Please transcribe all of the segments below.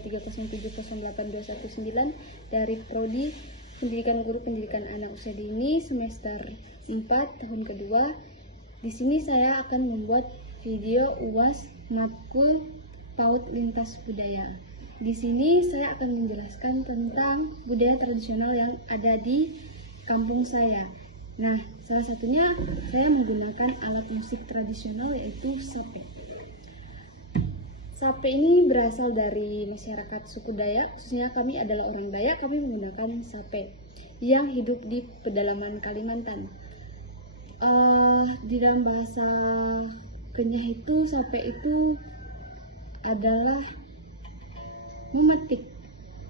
123070819 dari Prodi Pendidikan Guru Pendidikan Anak Usia Dini semester 4 tahun kedua. Di sini saya akan membuat video UAS matkul PAUD Lintas Budaya. Di sini saya akan menjelaskan tentang budaya tradisional yang ada di kampung saya. Nah, salah satunya saya menggunakan alat musik tradisional yaitu sape. Sape ini berasal dari masyarakat suku Dayak, khususnya kami adalah orang Dayak, kami menggunakan sape yang hidup di pedalaman Kalimantan. Di dalam bahasa Kenyah itu, sape itu adalah memetik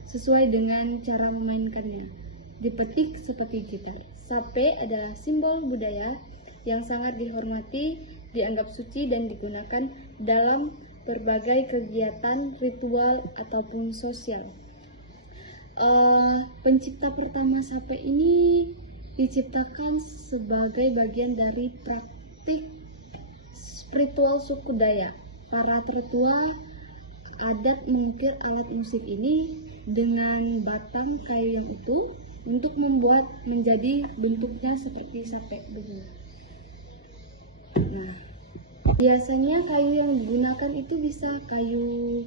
sesuai dengan cara memainkannya. Dipetik seperti gitar. Sape adalah simbol budaya yang sangat dihormati, dianggap suci dan digunakan dalam berbagai kegiatan ritual ataupun sosial. Pencipta pertama sape ini diciptakan sebagai bagian dari praktik spiritual suku Dayak. Para tertua adat mengukir alat musik ini dengan batang kayu yang utuh untuk membuat menjadi bentuknya seperti sape begini. Nah, biasanya kayu yang digunakan itu bisa kayu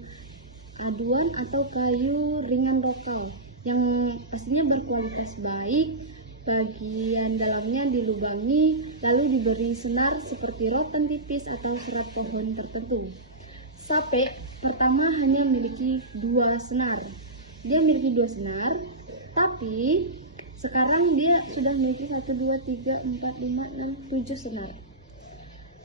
aduan atau kayu ringan lokal yang pastinya berkualitas baik. Bagian dalamnya dilubangi lalu diberi senar seperti rotan tipis atau serat pohon tertentu. Sape pertama hanya memiliki 2 senar. Dia memiliki 2 senar, tapi sekarang dia sudah memiliki 1, 2, 3, 4, 5, 6, 7 senar.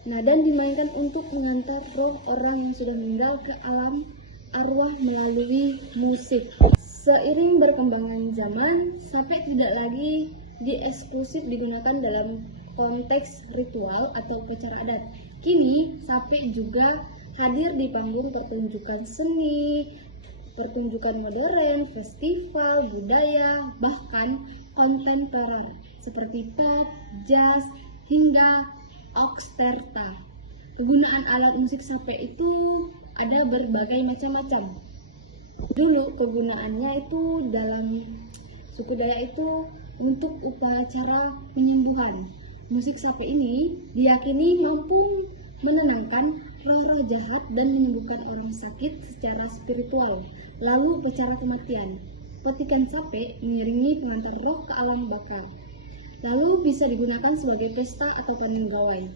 Nah, dan dimainkan untuk mengantar roh orang yang sudah meninggal ke alam arwah melalui musik. Seiring berkembangan zaman, sape tidak lagi dieksklusif digunakan dalam konteks ritual atau upacara adat. Kini, sape juga hadir di panggung pertunjukan seni, pertunjukan modern, festival, budaya, bahkan kontemporer seperti pop, jazz, hingga orkestrata. Kegunaan alat musik sape itu ada berbagai macam-macam. Dulu kegunaannya itu dalam suku Dayak itu untuk upacara penyembuhan. Musik sape ini diyakini mampu menenangkan roh-roh jahat dan menyembuhkan orang sakit secara spiritual. Lalu upacara kematian, petikan sape mengiringi pengantar roh ke alam baka. Lalu bisa digunakan sebagai pesta atau panen gawai.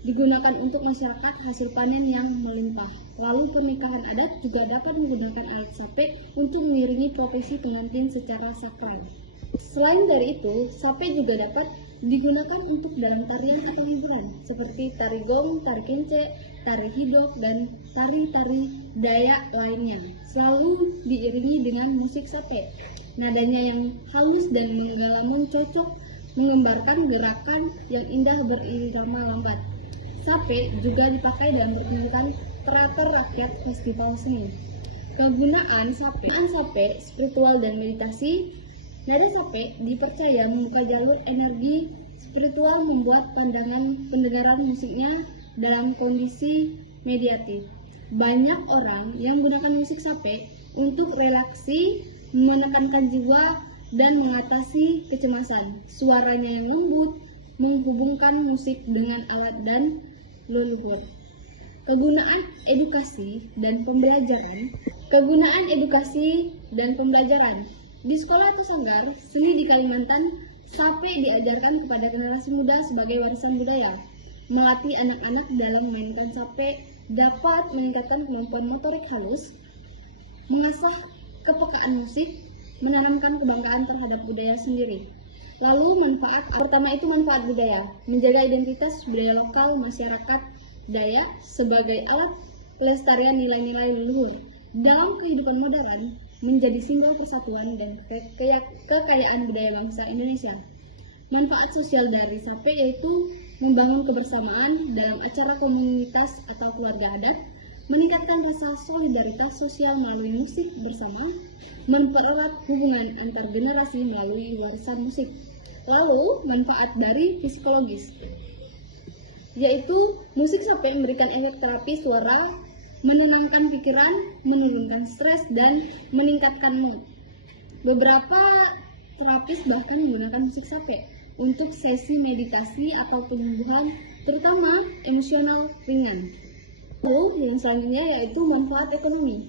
Digunakan untuk masyarakat hasil panen yang melimpah. Lalu pernikahan adat juga dapat menggunakan alat sape untuk mengiringi prosesi pengantin secara sakral. Selain dari itu, sape juga dapat digunakan untuk dalam tarian atau hiburan seperti tari gong, tari kence, tari hidok, dan tari-tari Dayak lainnya. Selalu diiringi dengan musik sape. Nadanya yang halus dan menggalamun cocok menggambarkan gerakan yang indah berirama lambat. Sape juga dipakai dalam pertunjukan teater rakyat festival seni. Kegunaan sape spiritual dan meditasi. Nada sape dipercaya membuka jalur energi spiritual, membuat pendengaran musiknya dalam kondisi meditatif. Banyak orang yang menggunakan musik sape untuk relaksi, menekankan jiwa, dan mengatasi kecemasan. Suaranya yang lembut menghubungkan musik dengan alat dan leluhur. Kegunaan edukasi dan pembelajaran. Di sekolah atau sanggar seni di Kalimantan, sape diajarkan kepada generasi muda sebagai warisan budaya. Melatih anak-anak dalam memainkan sape dapat meningkatkan kemampuan motorik halus, mengasah kepekaan musik, menanamkan kebanggaan terhadap budaya sendiri. Lalu manfaat pertama itu manfaat budaya, menjaga identitas budaya lokal masyarakat Dayak sebagai alat pelestarian nilai-nilai leluhur. Dalam kehidupan modern, menjadi simbol persatuan dan kekayaan budaya bangsa Indonesia. Manfaat sosial dari sape yaitu membangun kebersamaan dalam acara komunitas atau keluarga adat, meningkatkan rasa solidaritas sosial melalui musik bersama, mempererat hubungan antar generasi melalui warisan musik. Lalu, manfaat dari psikologis, yaitu musik sape memberikan efek terapi suara menenangkan pikiran, menurunkan stres, dan meningkatkan mood. Beberapa terapis bahkan menggunakan musik sape untuk sesi meditasi atau penyembuhan, terutama emosional ringan. Lalu yang selanjutnya yaitu manfaat ekonomi.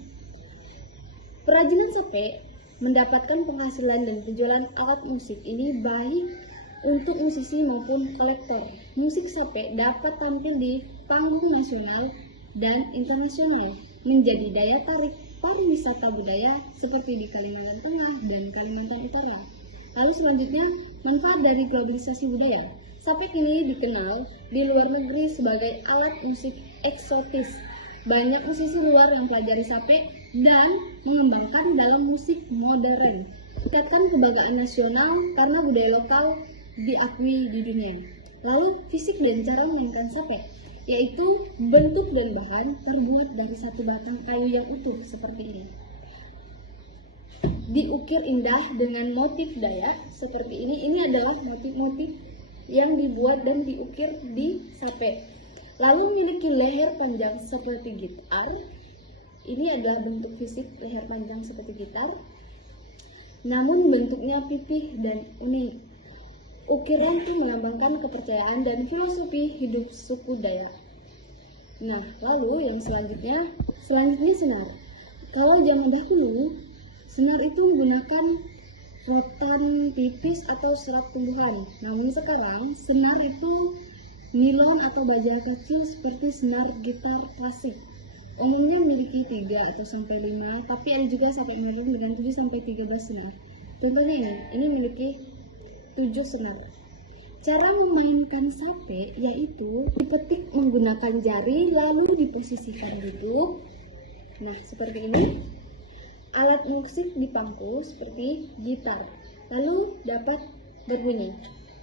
Perajinan sape mendapatkan penghasilan dan penjualan alat musik ini baik untuk musisi maupun kolektor. Musik sape dapat tampil di panggung nasional dan internasional, menjadi daya tarik pariwisata budaya seperti di Kalimantan Tengah dan Kalimantan Utara. Lalu selanjutnya, manfaat dari globalisasi budaya. Sape kini dikenal di luar negeri sebagai alat musik eksotis. Banyak musisi luar yang pelajari sape dan mengembangkan dalam musik modern. Meningkatkan kebanggaan nasional karena budaya lokal diakui di dunia. Lalu fisik dan cara memainkan sape, yaitu bentuk dan bahan terbuat dari satu batang kayu yang utuh seperti ini. Diukir indah dengan motif Dayak seperti ini. Ini adalah motif-motif yang dibuat dan diukir di sape. Lalu memiliki leher panjang seperti gitar. Ini adalah bentuk fisik leher panjang seperti gitar, namun bentuknya pipih dan unik. Ukiran itu melambangkan kepercayaan dan filosofi hidup suku Dayak. Nah, lalu yang selanjutnya senar. Kalau zaman dahulu, senar itu menggunakan rotan tipis atau serat tumbuhan. Namun sekarang, senar itu nilon atau baja kecil seperti senar gitar klasik. Umumnya memiliki 3 atau sampai 5, tapi ada juga sampai modern dengan 7 sampai 13 senar. Contohnya ini memiliki 7 senar. Cara memainkan sape yaitu dipetik menggunakan jari lalu diposisikan duduk. Nah, seperti ini. Alat musik dipangku seperti gitar, lalu dapat berbunyi.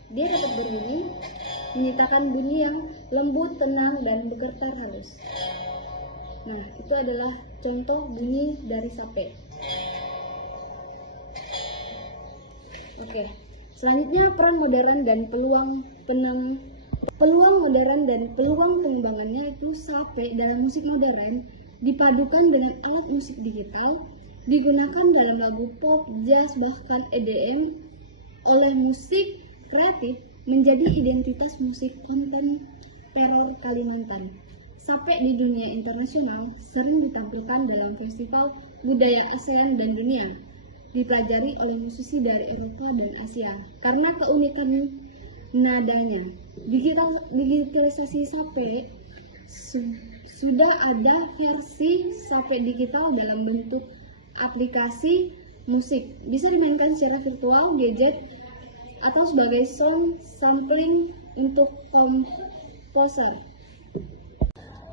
Dia dapat berbunyi, menyitakan bunyi yang lembut, tenang, dan bergetar halus. Nah, itu adalah contoh bunyi dari sape. Oke, selanjutnya peran modern dan peluang modern dan peluang pengembangannya itu sape dalam musik modern dipadukan dengan alat musik digital, digunakan dalam lagu pop, jazz, bahkan EDM oleh musik kreatif menjadi identitas musik kontemporer Kalimantan. Sape di dunia internasional sering ditampilkan dalam festival budaya ASEAN dan dunia, dipelajari oleh musisi dari Eropa dan Asia karena keunikan nadanya. Digitalisasi sape sudah ada versi sape digital dalam bentuk aplikasi musik, bisa dimainkan secara virtual, gadget, atau sebagai sound sampling untuk komposer.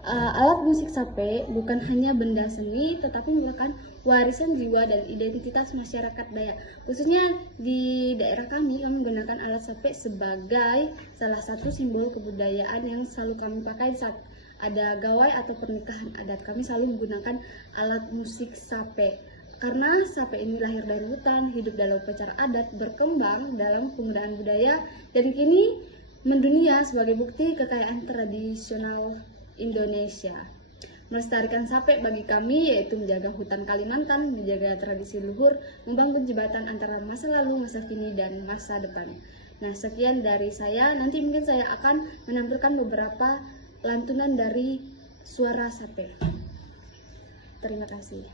Alat musik sape bukan hanya benda seni, tetapi merupakan warisan jiwa dan identitas masyarakat Dayak. Khususnya di daerah kami menggunakan alat sape sebagai salah satu simbol kebudayaan yang selalu kami pakai saat ada gawai atau pernikahan adat. Kami selalu menggunakan alat musik sape. Karena sape ini lahir dari hutan, hidup dalam upacara adat, berkembang dalam penggunaan budaya, dan kini mendunia sebagai bukti kekayaan tradisional Indonesia. Melestarikan sape bagi kami yaitu menjaga hutan Kalimantan, menjaga tradisi luhur, membangun jembatan antara masa lalu, masa kini, dan masa depan. Nah, sekian dari saya. Nanti mungkin saya akan menampilkan beberapa lantunan dari suara sape. Terima kasih.